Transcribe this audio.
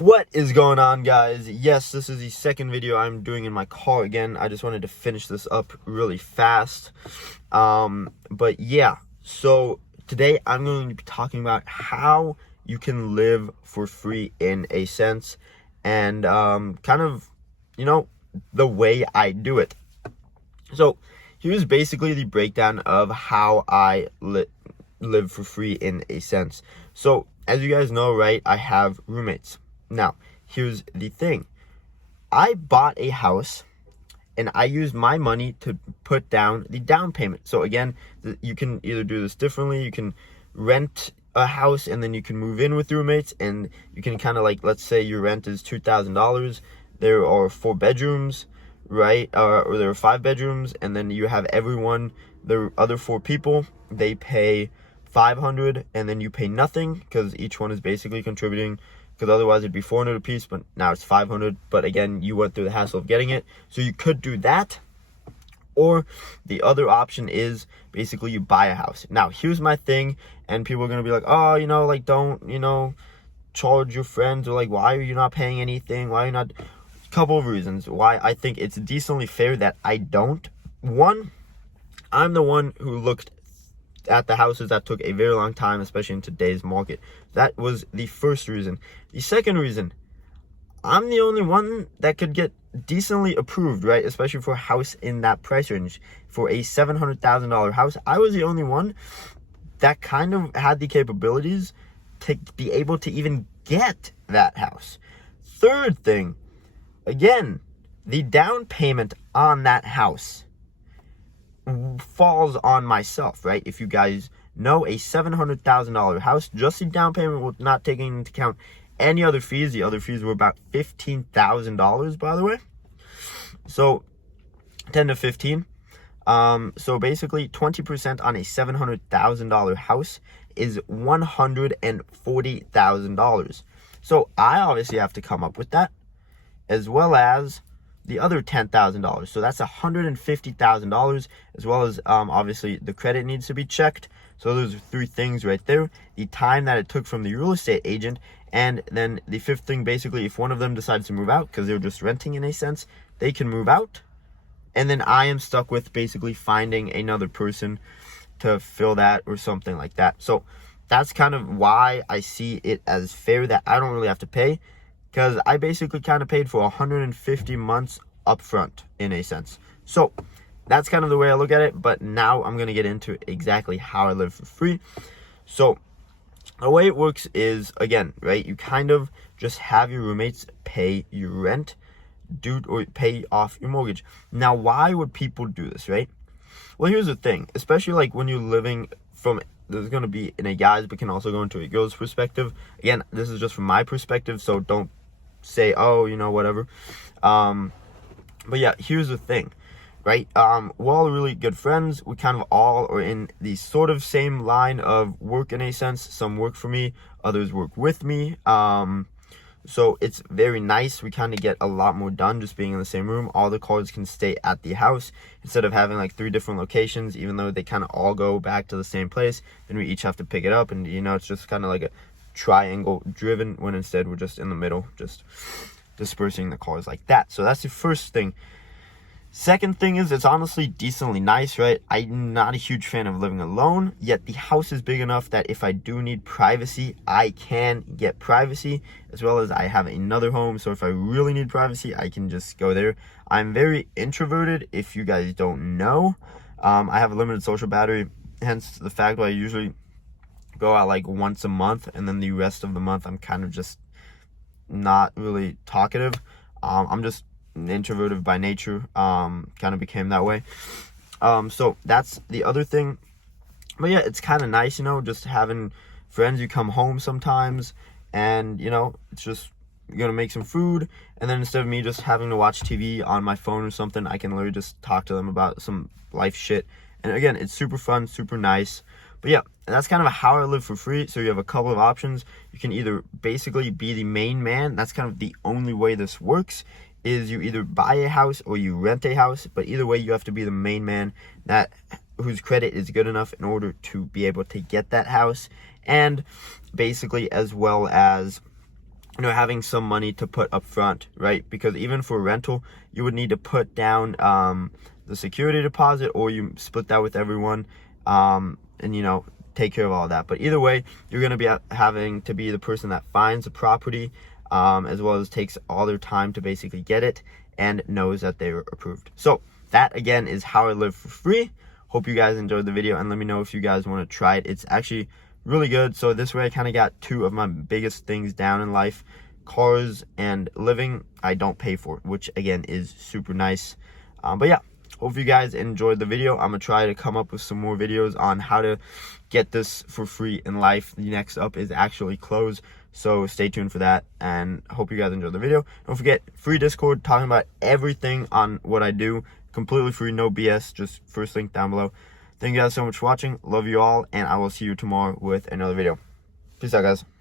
What is going on, guys? Yes, this is the second video I'm doing in my car again. I just wanted to finish this up really fast. But yeah, so today I'm going to be talking about how you can live for free in a sense, and kind of, the way I do it. So here's basically the breakdown of how I live for free in a sense. So as you guys know, right, I have roommates. Now, here's the thing. I bought a house and I used my money to put down the down payment. So again, you can either do this differently. You can rent a house and then you can move in with roommates, and you can kind of like, let's say your rent is $2,000. There are 4 bedrooms, right? Or there are 5 bedrooms, and then you have everyone, the other 4 people, they pay $500, and then you pay nothing because each one is basically contributing, because otherwise it'd be $400 a piece, but now it's $500. But again, you went through the hassle of getting it, so you could do that. Or the other option is basically you buy a house. Now, here's my thing, and people are gonna be like, oh, like, don't, charge your friends, or like, why are you not paying anything? Why are you not? A couple of reasons why I think it's decently fair that I don't. One, I'm the one who looked at the houses that took a very long time, especially in today's market. That was the first reason. The second reason, I'm the only one that could get decently approved, right? Especially for a house in that price range. For a $700,000 house, I was the only one that kind of had the capabilities to be able to even get that house. Third thing, again, the down payment on that house falls on myself, right? If you guys know, a $700,000 house, just the down payment, with not taking into account any other fees. The other fees were about $15,000, by the way. So 10 to 15. So basically 20% on a $700,000 house is $140,000. So I obviously have to come up with that, as well as the other $10,000. So that's $150,000, as well as obviously the credit needs to be checked. So those are 3 things right there. The time that it took from the real estate agent, and then the 5th thing, basically, if one of them decides to move out because they're just renting in a sense, they can move out, and then I am stuck with basically finding another person to fill that or something like that. So that's kind of why I see it as fair that I don't really have to pay, because I basically kind of paid for 150 months upfront in a sense. So that's kind of the way I look at it. But now I'm going to get into exactly how I live for free. So the way it works is, again, right, you kind of just have your roommates pay your rent, or pay off your mortgage. Now, why would people do this, right? Well, here's the thing, especially like when you're living from, there's going to be in a guy's, but can also go into a girl's perspective. Again, this is just from my perspective, so don't say, oh, whatever. But yeah, here's the thing, right? We're all really good friends. We kind of all are in the sort of same line of work in a sense. Some work for me, others work with me. So it's very nice. We kind of get a lot more done just being in the same room. All the cars can stay at the house instead of having like 3 different locations, even though they kind of all go back to the same place. Then we each have to pick it up, and it's just kind of like a triangle driven, when instead we're just in the middle, just dispersing the cars like that. So that's the first thing. Second thing is, it's honestly decently nice, right? I'm not a huge fan of living alone, yet the house is big enough that if I do need privacy, I can get privacy, as well as I have another home. So if I really need privacy, I can just go there. I'm very introverted, if you guys don't know. I have a limited social battery, hence the fact that I usually go out like once a month, and then the rest of the month I'm kind of just not really talkative. I'm just introverted by nature, kind of became that way. So that's the other thing. But yeah, it's kind of nice, just having friends. You come home sometimes, and it's just, you're gonna make some food, and then instead of me just having to watch TV on my phone or something, I can literally just talk to them about some life shit. And again, it's super fun, super nice. But yeah, that's kind of how I live for free. So you have a couple of options. You can either basically be the main man. That's kind of the only way this works, is you either buy a house or you rent a house. But either way, you have to be the main man, that whose credit is good enough in order to be able to get that house. And basically, as well as having some money to put up front, right? Because even for rental, you would need to put down the security deposit, or you split that with everyone, and take care of all that. But either way, you're going to be having to be the person that finds the property, as well as takes all their time to basically get it and knows that they were approved. So that again is how I live for free. Hope you guys enjoyed the video, and let me know if you guys want to try it. It's actually really good. So this way I kind of got two of my biggest things down in life: cars and living. I don't pay for it, which again is super nice. But yeah, hope you guys enjoyed the video. I'm gonna try to come up with some more videos on how to get this for free in life. The next up is actually close, so stay tuned for that, and hope you guys enjoyed the video. Don't forget, free Discord talking about everything on what I do, completely free, no BS, just first link down below. Thank you guys so much for watching. Love you all, and I will see you tomorrow with another video. Peace out, guys.